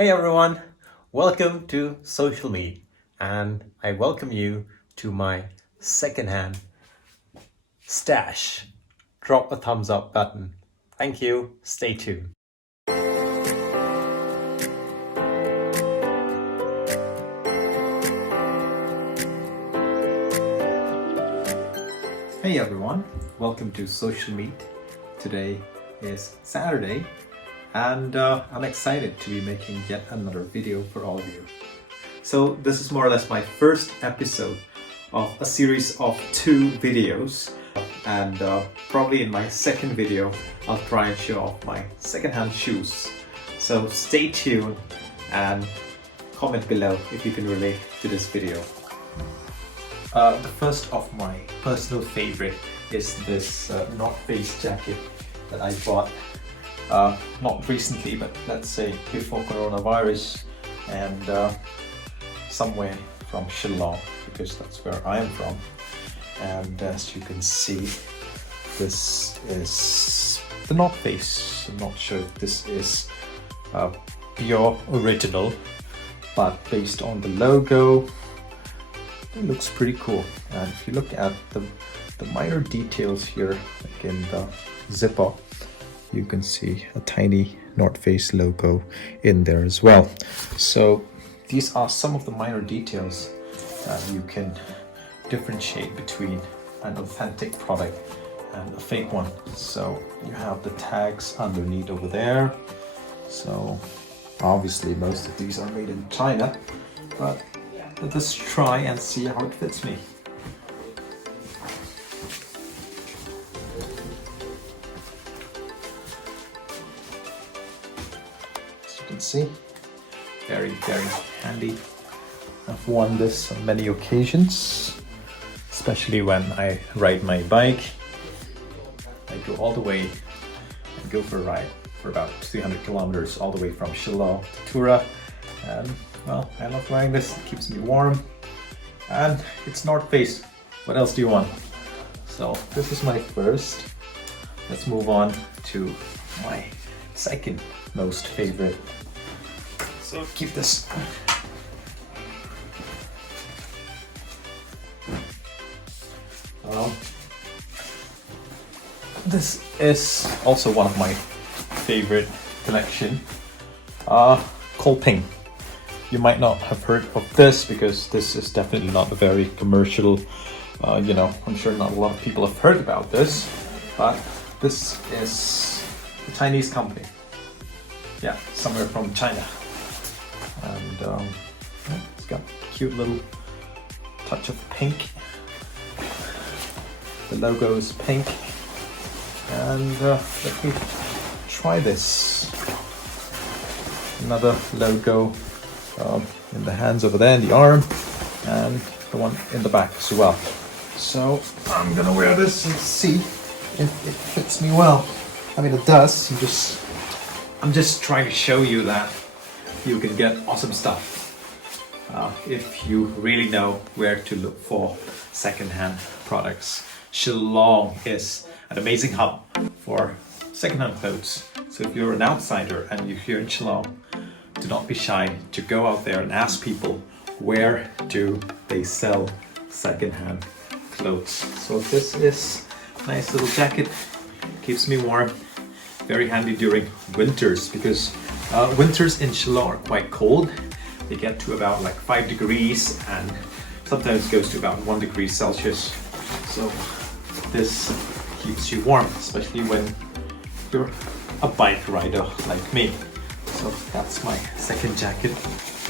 Hey everyone, welcome to Social Me, and I welcome you to my secondhand stash. Drop a thumbs up button. Thank you, stay tuned. Hey everyone, welcome to Social Meet. Today is Saturday and I'm excited to be making yet another video for all of you. So this is more or less my first episode of a series of 2 videos, and probably in my second video I'll try and show off my secondhand shoes. So stay tuned and comment below if you can relate to this video. The first of my personal favorite is this North Face jacket that I bought not recently, but let's say before coronavirus, and somewhere from Shillong, because that's where I am from. And as you can see, this is the North Face. I'm not sure if this is pure original, but based on the logo, it looks pretty cool. And if you look at the minor details here, like in the zipper, you can see a tiny North Face logo in there as well. So these are some of the minor details that you can differentiate between an authentic product and a fake one. So you have the tags underneath over there. So obviously most of these are made in China, but let us try and see how it fits me. As you can see, very handy. I've worn this on many occasions, especially when I ride my bike. I go all the way and go for a ride for about 300 kilometers all the way from Shillong to Tura, and well, I love wearing this. It keeps me warm, and it's North Face. What else do you want? So this is my first. Let's move on to my second most favorite. So keep this. This is also one of my favorite collection. Cold Pink. You might not have heard of this because this is definitely not a very commercial, I'm sure not a lot of people have heard about this, but this is a Chinese company. Yeah, somewhere from China. And it's got a cute little touch of pink. The logo is pink. And let me try this. Another logo in the hands over there, in the arm, and the one in the back as well. So I'm gonna wear this and see if it fits me well. I mean, it does. I'm just trying to show you that you can get awesome stuff if you really know where to look for secondhand products. Shillong is an amazing hub for secondhand clothes. So if you're an outsider and you're here in Shillong, do not be shy to go out there and ask people where do they sell secondhand clothes. So this is a nice little jacket, keeps me warm, very handy during winters, because winters in Shillong are quite cold. They get to about like 5 degrees and sometimes goes to about 1 degree Celsius. So this keeps you warm, especially when you're a bike rider like me. So that's my second jacket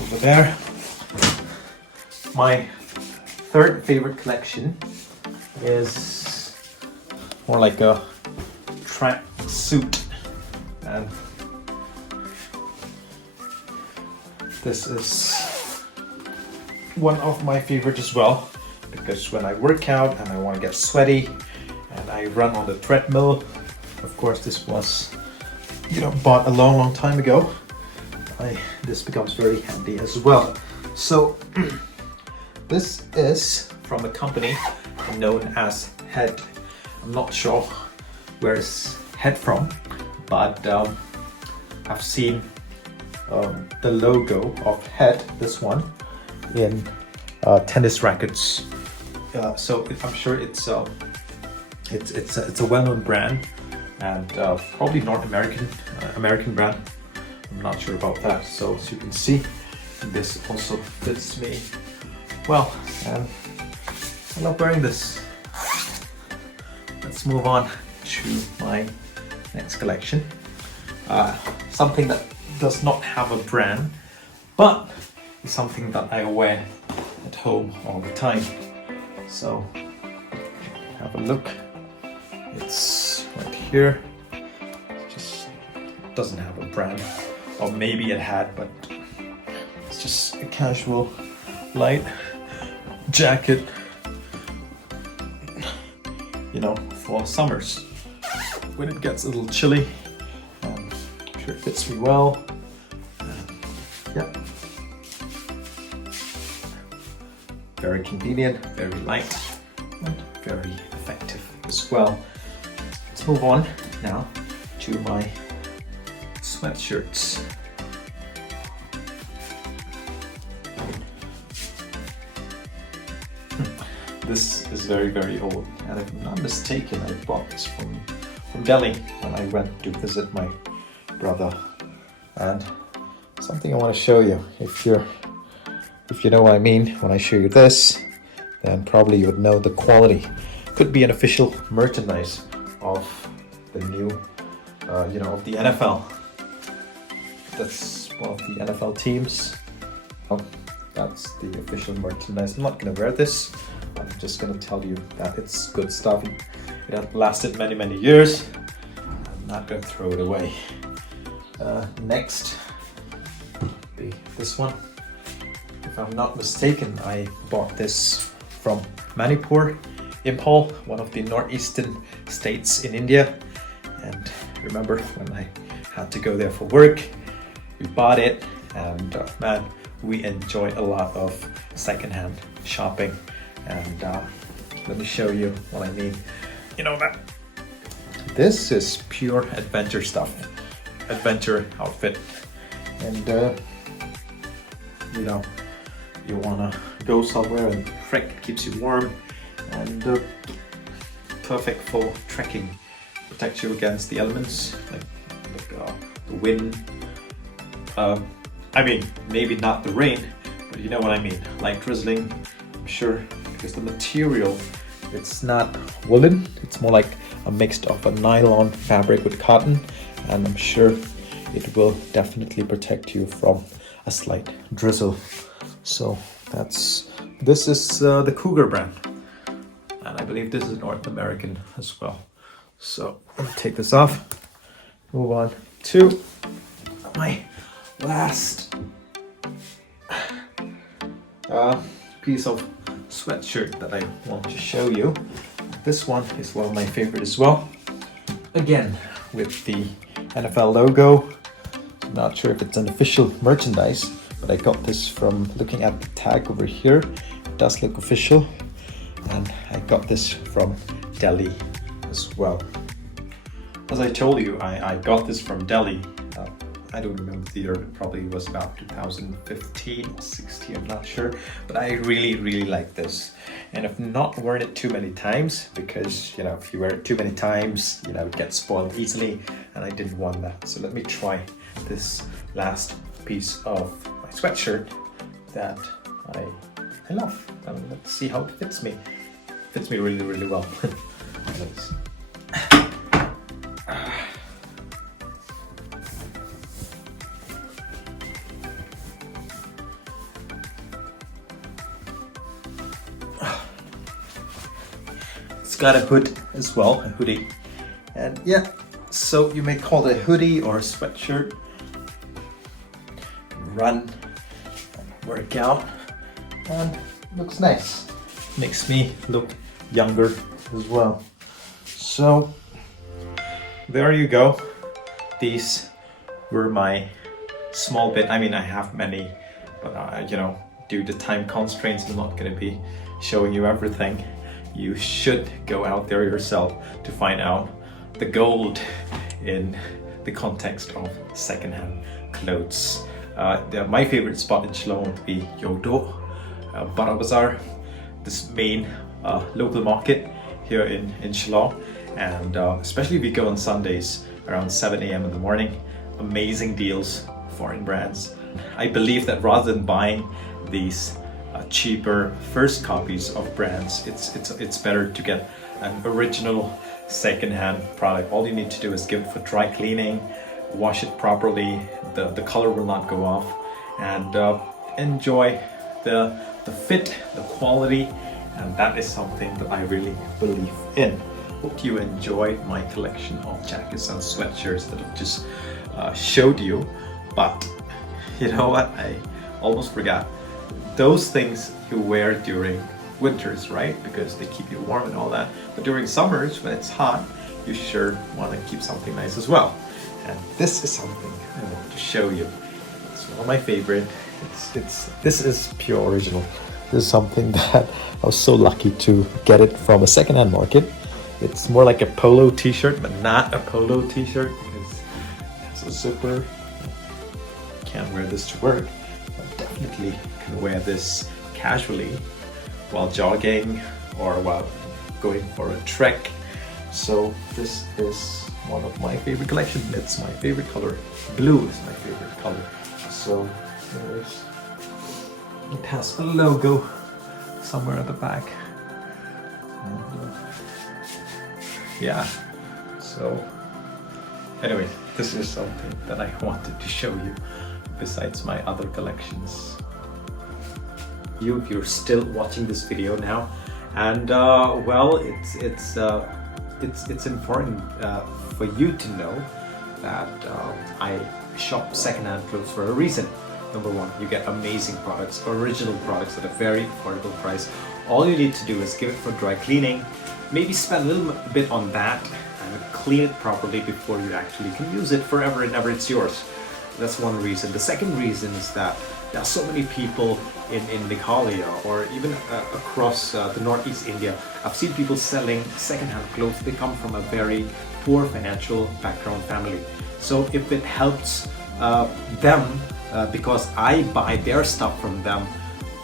over there. My third favorite collection is more like a track suit, and this is one of my favorites as well, because when I work out and I want to get sweaty and I run on the treadmill, of course this was bought a long time ago, this becomes very handy as well. So this is from a company known as Head. I'm not sure where it's Head from, but I've seen the logo of Head, this one, in tennis rackets. So I'm sure it's a well-known brand, and probably North American brand. I'm not sure about that. So as you can see, this also fits me well, and I love wearing this. Let's move on to my next collection. Something that does not have a brand, but it's something that I wear at home all the time. So have a look. It's right here. It just doesn't have a brand, or maybe it had, but it's just a casual light jacket, you know, for summers when it gets a little chilly. I'm sure it fits me well. Yeah, very convenient, very light, and very effective as well. Let's move on now to my sweatshirts. This is very, very old, and if I'm not mistaken, I bought this from Delhi when I went to visit my brother. And something I want to show you, if you know what I mean when I show you this, then probably you would know the quality. Could be an official merchandise of the new, of the NFL. That's one of the NFL teams. That's the official merchandise. I'm not going to wear this. I'm just going to tell you that it's good stuff. It has lasted many, many years. I'm not going to throw it away. Next, this one. If I'm not mistaken, I bought this from Manipur, Imphal, one of the northeastern states in India. And remember when I had to go there for work, we bought it, and man, we enjoy a lot of secondhand shopping. And let me show you what I mean. You know that this is pure adventure stuff, adventure outfit, and you wanna go somewhere and trek. It keeps you warm, and perfect for trekking. Protects you against the elements like the wind. I mean, maybe not the rain, but you know what I mean. Like drizzling, I'm sure, because the material, it's not woolen. It's more like a mix of a nylon fabric with cotton, and I'm sure it will definitely protect you from a slight drizzle. So this is the Cougar brand, and I believe this is North American as well. So I'm gonna take this off, move on to my last piece of sweatshirt that I want to show you. This one is one of my favorite as well. Again, with the NFL logo. I'm not sure if it's an official merchandise, but I got this from looking at the tag over here. It does look official, and I got this from Delhi as well. As I told you, I got this from Delhi. I don't remember the year, it probably was about 2015 or 16, I'm not sure, but I really like this. And I've not worn it too many times, because if you wear it too many times, it gets spoiled easily, and I didn't want that. So let me try this last piece of my sweatshirt that I love, and let's see how it fits me. It fits me really well. It's got a hood as well, a hoodie. And yeah, so you may call it a hoodie or a sweatshirt. Run, work out, and looks nice. Makes me look younger as well. So there you go. These were my small bit. I mean, I have many, but due to time constraints, I'm not going to be showing you everything. You should go out there yourself to find out the gold in the context of secondhand clothes. My favorite spot in Shillong would be Yodo, Bara Bazaar, this main local market here in Shillong. And especially if we go on Sundays around 7 a.m. in the morning, amazing deals, foreign brands. I believe that rather than buying these cheaper first copies of brands, it's better to get an original second-hand product. All you need to do is give it for dry cleaning, wash it properly, the color will not go off, and enjoy the fit, the quality, and that is something that I really believe in. Hope you enjoyed my collection of jackets and sweatshirts that I just showed you. But you know what, I almost forgot. Those things you wear during winters, right? Because they keep you warm and all that. But during summers, when it's hot, you sure want to keep something nice as well. And this is something I want to show you. It's one of my favorite. This is pure original. This is something that I was so lucky to get it from a secondhand market. It's more like a polo t-shirt, but not a polo t-shirt because it has a zipper. Can't wear this to work, but definitely can wear this casually while jogging or while going for a trek. So this is one of my favorite collection. It's my favorite color. Blue is my favorite color. So it has a logo somewhere at the back. And, yeah, so anyway, this is something that I wanted to show you besides my other collections. If you're still watching this video now, and well, it's important for you to know that I shop secondhand clothes for a reason. Number one, you get amazing products, original products at a very affordable price. All you need to do is give it for dry cleaning, maybe spend a little bit on that and clean it properly before you actually can use it forever and ever. It's yours. That's one reason. The second reason is that there are so many people in Meghalaya or even across the northeast India. I've seen people selling secondhand clothes. They come from a very poor financial background family. So if it helps them, because I buy their stuff from them,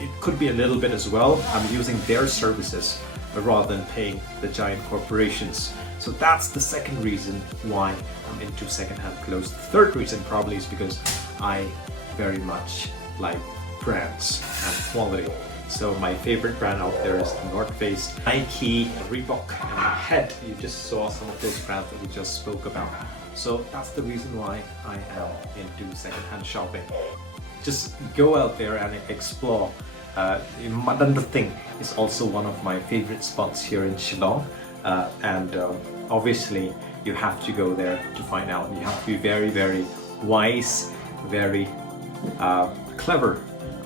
it could be a little bit as well. I'm using their services rather than paying the giant corporations. So that's the second reason why I'm into secondhand clothes. The third reason probably is because I very much like brands and quality. So my favorite brand out there is the North Face, Nike, Reebok, and Head. You just saw some of those brands that we just spoke about. So that's the reason why I am into secondhand shopping. Just go out there and explore. Madandating is also one of my favorite spots here in Shillong, and obviously you have to go there to find out. You have to be very, very wise, very clever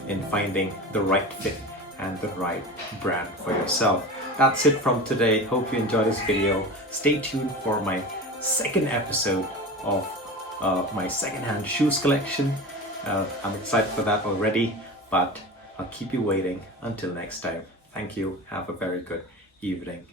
in finding the right fit and the right brand for yourself. That's it from today. Hope you enjoyed this video. Stay tuned for my second episode of my secondhand shoes collection. I'm excited for that already, but I'll keep you waiting until next time. Thank you. Have a very good evening.